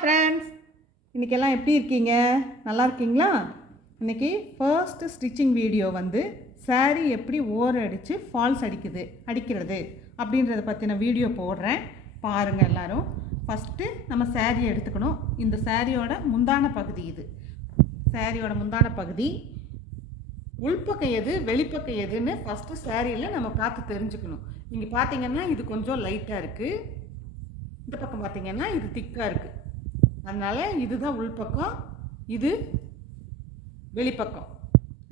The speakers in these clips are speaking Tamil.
ஃப்ரெண்ட்ஸ் இன்றைக்கெல்லாம் எப்படி இருக்கீங்க? நல்லா இருக்கீங்களா? இன்றைக்கி ஃபர்ஸ்ட்டு ஸ்டிச்சிங் வீடியோ வந்து saree எப்படி ஓரம் அடித்து ஃபால்ஸ் அடிக்குது அடிக்கிறது அப்படின்றத பற்றின வீடியோ போடுறேன். பாருங்கள் எல்லோரும். ஃபஸ்ட்டு நம்ம saree எடுத்துக்கணும். இந்த சாரியோட முந்தான பகுதி இது. சாரியோட முந்தான பகுதி. உள்பக்கம் எது வெளிப்பக்கம் எதுன்னு ஃபஸ்ட்டு சேரீயில் நம்ம பார்த்து தெரிஞ்சுக்கணும். இங்கே பார்த்தீங்கன்னா இது கொஞ்சம் லைட்டாக இருக்குது இந்த பக்கம் பார்த்தீங்கன்னா இது திக்காக இருக்குது அதனால் இதுதான் உள்பக்கம் இது வெளிப்பக்கம்.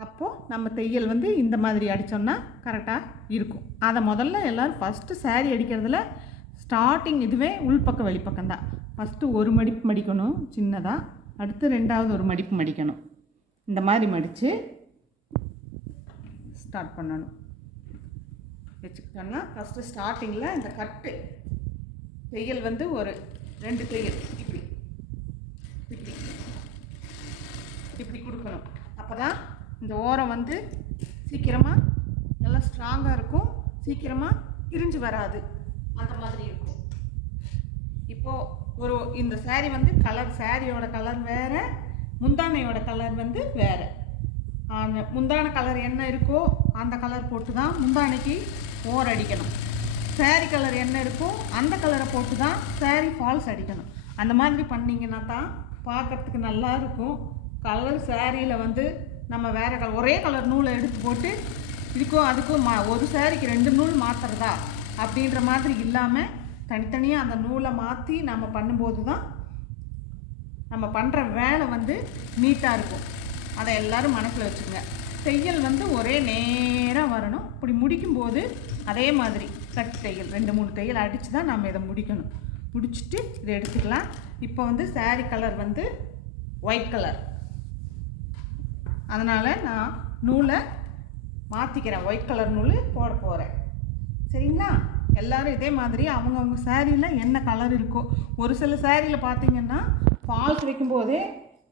அப்போது நம்ம தையல் வந்து இந்த மாதிரி அடித்தோம்னா கரெக்டாக இருக்கும். அதை முதல்ல எல்லோரும் ஃபஸ்ட்டு சாரீ அடிக்கிறதுல ஸ்டார்டிங் இதுவே உள்பக்கம் வெளிப்பக்கம் தான். ஃபஸ்ட்டு ஒரு மடிப்பு மடிக்கணும் சின்னதாக அடுத்து ரெண்டாவது ஒரு மடிப்பு மடிக்கணும். இந்த மாதிரி மடித்து ஸ்டார்ட் பண்ணணும். வச்சுக்கிட்டோம்னா ஃபஸ்ட்டு ஸ்டார்டிங்கில் இந்த கட்டு. தையல் வந்து ஒரு ரெண்டு தையல் இப்படி இப்படி இப்படி கொடுக்கணும். அப்போ தான் இந்த ஓரம் வந்து சீக்கிரமாக நல்லா ஸ்ட்ராங்காக இருக்கும். சீக்கிரமாக பிரிஞ்சு வராது. அந்த மாதிரி இருக்கும். இப்போது ஒரு இந்த சேரீ வந்து கலர் சேரீயோட கலர் வேறு முந்தானையோட கலர் வந்து வேறு. அந்த முந்தான கலர் என்ன இருக்கோ அந்த கலர் போட்டு தான் முந்தானைக்கு ஓர் அடிக்கணும். சேரீ கலர் என்ன இருக்கோ அந்த கலரை போட்டு தான் சேரீ ஃபால்ஸ் அடிக்கணும். அந்த மாதிரி பண்ணிங்கன்னா தான் பார்க்கறதுக்கு நல்லா இருக்கும். கலர் சேரீயில் வந்து நம்ம வேறு கலர் ஒரே கலர் நூலை எடுத்து போட்டு இதுக்கும் அதுக்கும் மா ஒரு சாரிக்கு ரெண்டு நூல் மாற்றுறதா அப்படின்ற மாதிரி இல்லாமல் தனித்தனியாக அந்த நூலை மாற்றி நம்ம பண்ணும்போது தான் நம்ம பண்ணுற வேலை வந்து நீட்டாக இருக்கும். அதை எல்லோரும் மனசில் வச்சுக்கோங்க. தையல் வந்து ஒரே நேராக வரணும். இப்படி முடிக்கும்போது அதே மாதிரி கட் தையல் ரெண்டு மூணு தையல் அடித்து தான் நம்ம இதை முடிக்கணும். முடிச்சுட்டு இதை எடுத்துக்கலாம். இப்போ வந்து saree கலர் வந்து ஒயிட் கலர் அதனால் நான் நூலை மாற்றிக்கிறேன் ஒயிட் கலர் நூல் போட போகிறேன் சரிங்களா? எல்லாரும் இதே மாதிரி அவங்கவுங்க சேரீயில் என்ன கலர் இருக்கோ ஒரு சில சேரீயில் பார்த்தீங்கன்னா ஃபால்ஸ் வைக்கும்போதே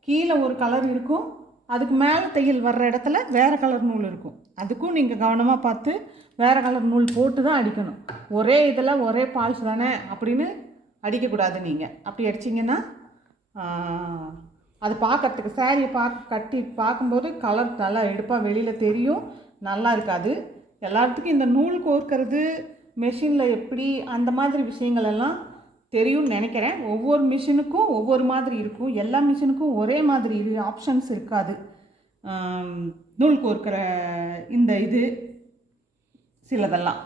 கீழே ஒரு கலர் இருக்கும். அதுக்கு மேலே தையல் வர்ற இடத்துல வேறு கலர் நூல் இருக்கும். அதுக்கும் நீங்கள் கவனமாக பார்த்து வேறு கலர் நூல் போட்டு தான் அடிக்கணும். ஒரே இதில் ஒரே ஃபால்ஸ் தானே அப்படின்னு அடிக்கக்கூடாது நீங்கள் அப்படி அடிச்சிங்கன்னா அது பார்க்கறதுக்கு சாரியை பார்க்க கட்டி பார்க்கும்போது கலர் நல்லா எடுப்பாக வெளியில் தெரியும். நல்லா இருக்காது. எல்லாத்துக்கும் இந்த நூல் கோர்க்கறது மெஷினில் எப்படி அந்த மாதிரி விஷயங்கள் எல்லாம் தெரியும்னு நினைக்கிறேன். ஒவ்வொரு மிஷினுக்கும் ஒவ்வொரு மாதிரி இருக்கும். எல்லா மிஷினுக்கும் ஒரே மாதிரி இரு ஆப்ஷன்ஸ் இருக்காது. நூல் கோர்க்கிற இந்த இது சிலதெல்லாம்.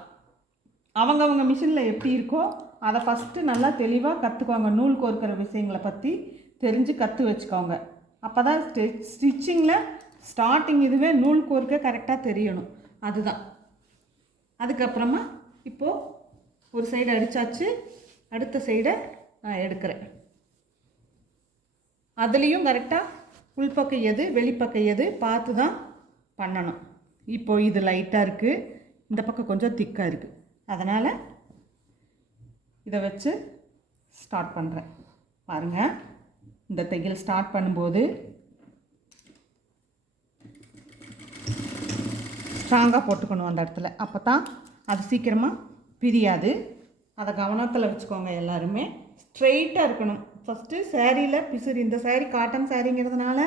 அவங்கவுங்க மிஷினில் எப்படி இருக்கோ அதை ஃபஸ்ட்டு நல்லா தெளிவாக கற்றுக்குவாங்க நூல் கோர்க்கிற விஷயங்களை பற்றி தெரிஞ்சு கற்று வச்சுக்கோங்க. அப்போ தான் ஸ்டி ஸ்டிச்சிங்கில் ஸ்டார்டிங் இதுவே நூல் கோர்க்க கரெக்டாக தெரியணும். அதுதான். அதுக்கப்புறமா இப்போது ஒரு சைடு அடித்தாச்சு அடுத்த சைடை நான் எடுக்கிறேன். அதுலேயும் கரெக்டாக உள்பக்கம் எது வெளிப்பக்கம் எது பார்த்து தான் பண்ணணும். இப்போது இது லைட்டாக இருக்குது இந்த பக்கம் கொஞ்சம் திக்காக இருக்குது அதனால் இதை வச்சு ஸ்டார்ட் பண்ணுறேன் பாருங்கள் இந்த தையல் ஸ்டார்ட் பண்ணும்போது ஸ்ட்ராங்காக போட்டுக்கணும் அந்த இடத்துல. அப்போ தான் அது சீக்கிரமாக பிரியாது. அதை கவனத்தில் வச்சுக்கோங்க எல்லாருமே. ஸ்ட்ரெயிட்டாக இருக்கணும். ஃபஸ்ட்டு சேரீயில் பிசுறு இந்த சேரீ காட்டன் சேரீங்கிறதுனால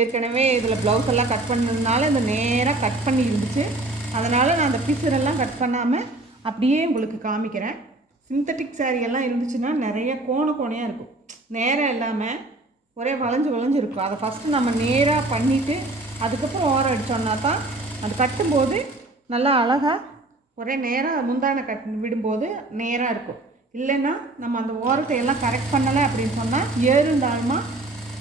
ஏற்கனவே இதில் ப்ளவுஸ் எல்லாம் கட் பண்ணதுனால இந்த நேராக கட் பண்ணி இருந்துச்சு. அதனால் நான் அந்த பிசுறெல்லாம் கட் பண்ணாமல் அப்படியே உங்களுக்கு காமிக்கிறேன். சிந்தட்டிக் சாரியெல்லாம் எல்லாம் இருந்துச்சுன்னா நிறைய கோண கோணையாக இருக்கும். நேராக இல்லாமல் ஒரே வளைஞ்சு வளைஞ்சு இருக்கும். அதை ஃபஸ்ட்டு நம்ம நேராக பண்ணிவிட்டு அதுக்கப்புறம் ஓரம் அடித்தோம்னா தான் அது கட்டும்போது நல்லா அழகாக ஒரே நேராக முந்தானை கட் விடும்போது நேராக இருக்கும். இல்லைன்னா நம்ம அந்த ஓரத்தை எல்லாம் கரெக்ட் பண்ணலை அப்படின்னு சொன்னால் ஏறுந்தாலுமா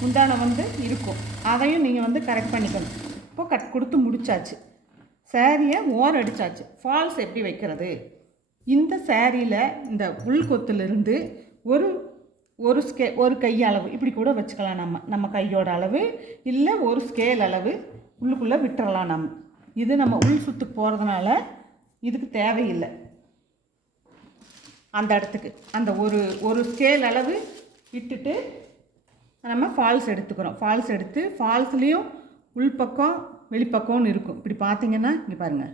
முந்தானை வந்து இருக்கும். அதையும் நீங்கள் வந்து கரெக்ட் பண்ணிக்கணும். இப்போது கட் கொடுத்து முடிச்சாச்சு. சேரீயை ஓரம் அடித்தாச்சு ஃபால்ஸ் எப்படி வைக்கிறது? இந்த சேரீயில் இந்த உள்கொத்துலேருந்து ஒரு ஒரு ஸ்கே ஒரு கை அளவு இப்படி கூட வச்சுக்கலாம் நம்ம நம்ம கையோட அளவு இல்லை ஒரு ஸ்கேல் அளவு உள்ளுக்குள்ளே விட்டுறலாம் நம்ம. இது நம்ம உள் சுத்துக்கு போகிறதுனால இதுக்கு தேவையில்லை. அந்த இடத்துக்கு அந்த ஒரு ஒரு ஸ்கேல் அளவு விட்டுட்டு நம்ம ஃபால்ஸ் எடுத்துக்கிறோம். ஃபால்ஸ் எடுத்து ஃபால்ஸ்லேயும் உள்பக்கம் வெளிப்பக்கம்னு இருக்கும். இப்படி பார்த்தீங்கன்னா இங்கே பாருங்கள்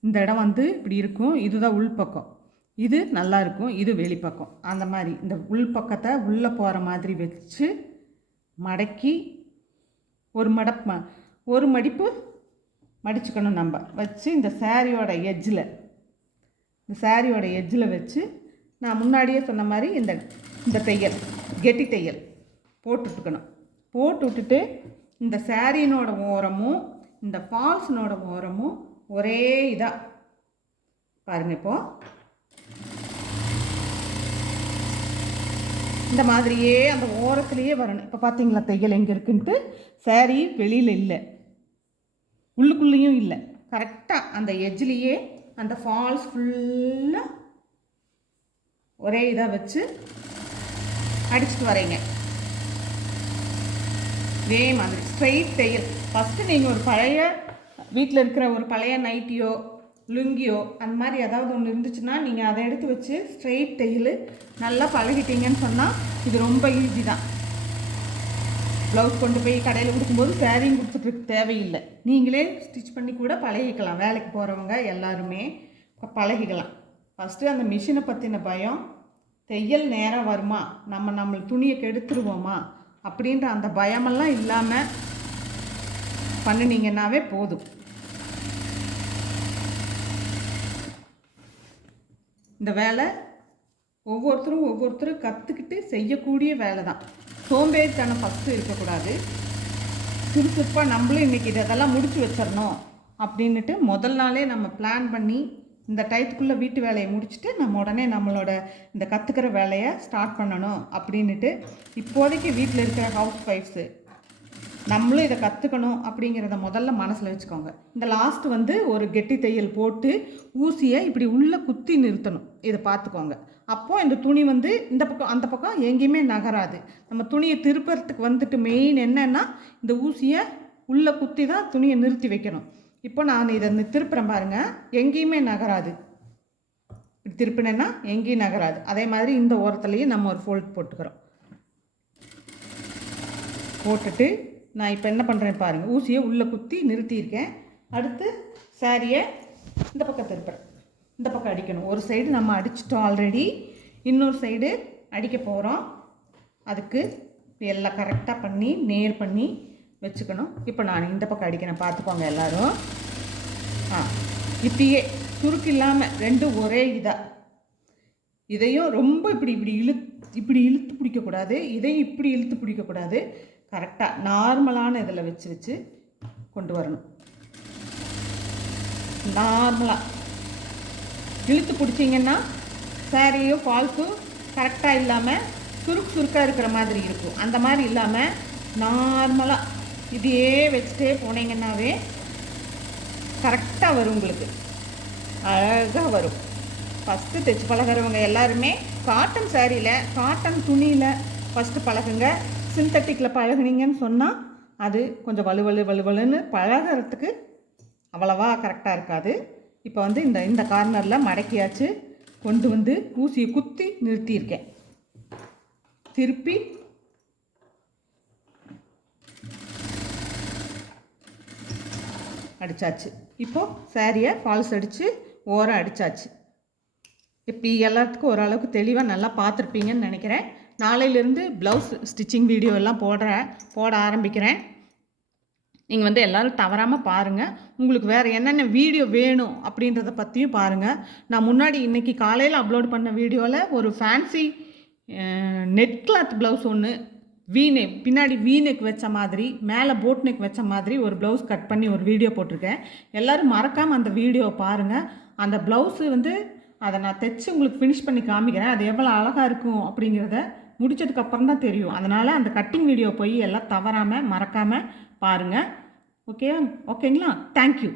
இந்த இடம் வந்து இப்படி இருக்கும். இதுதான் உள்பக்கம். இது நல்லா இருக்கும். இது வெளிப்பக்கம். அந்த மாதிரி இந்த உள்பக்கத்தை உள்ளே போகிற மாதிரி வச்சு மடக்கி ஒரு மடப் ம- ஒரு மடிப்பு மடிச்சுக்கணும் நம்ம. வச்சு இந்த சாரியோட எஜ்ஜில் இந்த சாரியோட எஜ்ஜில் வச்சு நான் முன்னாடியே சொன்ன மாதிரி இந்த இந்த தையல் கெட்டி தையல் போட்டுட்டுக்கணும் போட்டு விட்டுட்டு இந்த சாரியினோட ஓரமும் இந்த ஃபால்ஸினோட ஓரமும் ஒரே இதாக பாருங்க இப்போ. இந்த மாதிரியே அந்த ஓரத்துலேயே வரணும். இப்போ பார்த்தீங்களா தையல் எங்கே இருக்குன்ட்டு? சேரீ வெளியில் இல்லை. உள்ளுக்குள்ளேயும் இல்லை. கரெக்டாக அந்த எஜ்லேயே அந்த ஃபால்ஸ் ஃபுல்லாக ஒரே இதாக வச்சு அடிச்சுட்டு வரீங்க. இதே மாதிரி ஸ்ட்ரைட் தையல். ஃபஸ்ட்டு நீங்கள் ஒரு பழைய வீட்டில் இருக்கிற ஒரு பழைய நைட்டியோ லுங்கியோ அந்த மாதிரி ஏதாவது ஒன்று இருந்துச்சுன்னா நீங்கள் அதை எடுத்து வச்சு ஸ்ட்ரெயிட் தையல் நல்லா பழகிட்டீங்கன்னு சொன்னால் இது ரொம்ப ஈஸி தான். ப்ளவுஸ் கொண்டு போய் கடையில் கொடுக்கும்போது சேரீயும் கொடுத்துட்டு தேவையில்லை. நீங்களே ஸ்டிச் பண்ணி கூட பழகிக்கலாம். வேலைக்கு போகிறவங்க எல்லாருமே பழகிக்கலாம். ஃபஸ்ட்டு அந்த மிஷினை பற்றின பயம் தையல் நேரம் வருமா? நம்ம நம்ம துணியை கெடுத்துருவோமா? அப்படின்ற அந்த பயமெல்லாம் இல்லாமல் பண்ணினீங்கன்னாவே போதும். இந்த வேலை ஒவ்வொருத்தரும் ஒவ்வொருத்தரும் கற்றுக்கிட்டு செய்யக்கூடிய வேலை தான் சோம்பேறித்தனம் ஃபஸ்ட்டு இருக்கக்கூடாது. சுறுசுறுப்பாக நம்மளும் இன்றைக்கி இதெல்லாம் முடிச்சு வச்சிடணும் அப்படின்னுட்டு முதல் நாளே நம்ம பிளான் பண்ணி இந்த டயத்துக்குள்ளே வீட்டு வேலையை முடிச்சுட்டு நம்ம உடனே நம்மளோட இந்த கற்றுக்கிற வேலையை ஸ்டார்ட் பண்ணணும் அப்படின்னுட்டு இப்போதைக்கு வீட்டில் இருக்கிற ஹவுஸ் ஒய்ஃப்ஸு நம்மளும் இதை கற்றுக்கணும் அப்படிங்கிறத முதல்ல மனசில் வச்சுக்கோங்க. இந்த லாஸ்ட் வந்து ஒரு கெட்டி தையல் போட்டு ஊசியை இப்படி உள்ளே குத்தி நிறுத்தணும். இதை பார்த்துக்கோங்க. அப்போது இந்த துணி வந்து இந்த பக்கம் அந்த பக்கம் எங்கேயுமே நகராது. நம்ம துணியை திருப்புறத்துக்கு வந்துட்டு மெயின் என்னன்னா இந்த ஊசியை உள்ளே குத்தி தான் துணியை நிறுத்தி வைக்கணும். இப்போ நான் இதை திருப்புறேன் பாருங்கள் எங்கேயுமே நகராது. இப்படி திருப்பினேன்னா எங்கேயும் நகராது. அதே மாதிரி இந்த ஓரத்துலேயும் நம்ம ஒரு ஃபோல்ட் போட்டுக்கிறோம். போட்டுட்டு நான் இப்போ என்ன பண்ணுறேன் பாருங்கள் ஊசியை உள்ளே குத்தி நிறுத்தியிருக்கேன். அடுத்து சாரியை இந்த பக்கம் திருப்புறேன் இந்த பக்கம் அடிக்கணும். ஒரு சைடு நம்ம அடிச்சிட்டோம் ஆல்ரெடி இன்னொரு சைடு அடிக்க போகிறோம் அதுக்கு எல்லாம் கரெக்டாக பண்ணி நேர் பண்ணி வச்சுக்கணும். இப்போ நான் இந்த பக்கம் அடிக்கிறேன். பார்த்துக்கோங்க எல்லோரும். ஆ இப்படியே சுருக்கு இல்லாமல் ரெண்டும் ஒரே இதாக இதையும் ரொம்ப இப்படி இப்படி இழு இப்படி இழுத்து பிடிக்கக்கூடாது. இதையும் இப்படி இழுத்து பிடிக்கக்கூடாது. கரெக்டாக நார்மலான இதில் வச்சு வச்சு கொண்டு வரணும். நார்மலாக இழுத்து பிடிச்சிங்கன்னா சாரியோ ஃபால்ஸும் கரெக்டாக இல்லாமல் சுருக்கு சுருக்காக இருக்கிற மாதிரி இருக்கும். அந்த மாதிரி இல்லாமல் நார்மலாக இதையே வச்சுட்டே போனீங்கன்னாவே கரெக்டாக வரும் உங்களுக்கு. அழகாக வரும். ஃபஸ்ட்டு தைச்சு பழகிறவங்க எல்லாருமே காட்டன் சாரியில் காட்டன் துணியில் ஃபஸ்ட்டு பழகுங்க. சிந்தட்டிக்கில் பழகுனீங்கன்னு சொன்னால் அது கொஞ்சம் வலுவலு வலுவலுன்னு பழகிறதுக்கு அவ்வளவா கரெக்டாக இருக்காது. இப்போ வந்து இந்த இந்த கார்னரில் மடக்கியாச்சு கொண்டு வந்து ஊசியை குத்தி நிறுத்தியிருக்கேன். திருப்பி அடித்தாச்சு இப்போது சேரீயை ஃபால்ஸ் அடித்து ஓரம் அடித்தாச்சு இப்படி எல்லாத்துக்கும் ஓரளவுக்கு தெளிவாக நல்லா பார்த்துருப்பீங்கன்னு நினைக்கிறேன். நாளையிலேருந்து ப்ளவுஸ் ஸ்டிச்சிங் வீடியோ எல்லாம் போடுறேன் போட ஆரம்பிக்கிறேன். நீங்கள் வந்து எல்லோரும் தவறாமல் பாருங்கள் உங்களுக்கு வேறு என்னென்ன வீடியோ வேணும் அப்படின்றத பற்றியும் பாருங்கள் நான் முன்னாடி இன்றைக்கி காலையில் அப்லோட் பண்ண வீடியோவில் ஒரு ஃபேன்சி நெட் கிளாத் ப்ளவுஸ் ஒன்று வீநெக் பின்னாடி வீநெக் வச்ச மாதிரி மேலே போட் நெக் வச்ச மாதிரி ஒரு ப்ளவுஸ் கட் பண்ணி ஒரு வீடியோ போட்டிருக்கேன். எல்லோரும் மறக்காமல் அந்த வீடியோவை பாருங்கள் அந்த ப்ளவுஸு வந்து அதை நான் தைச்சி உங்களுக்கு ஃபினிஷ் பண்ணி காமிக்கிறேன். அது எவ்வளோ அழகாக இருக்கும் அப்படிங்கிறத முடித்ததுக்கப்புறம் தான் தெரியும். அதனால் அந்த கட்டிங் வீடியோ போய் எல்லாம் தவறாமல் மறக்காமல் பாருங்கள் ஓகே ஓகேங்களா தேங்க்யூ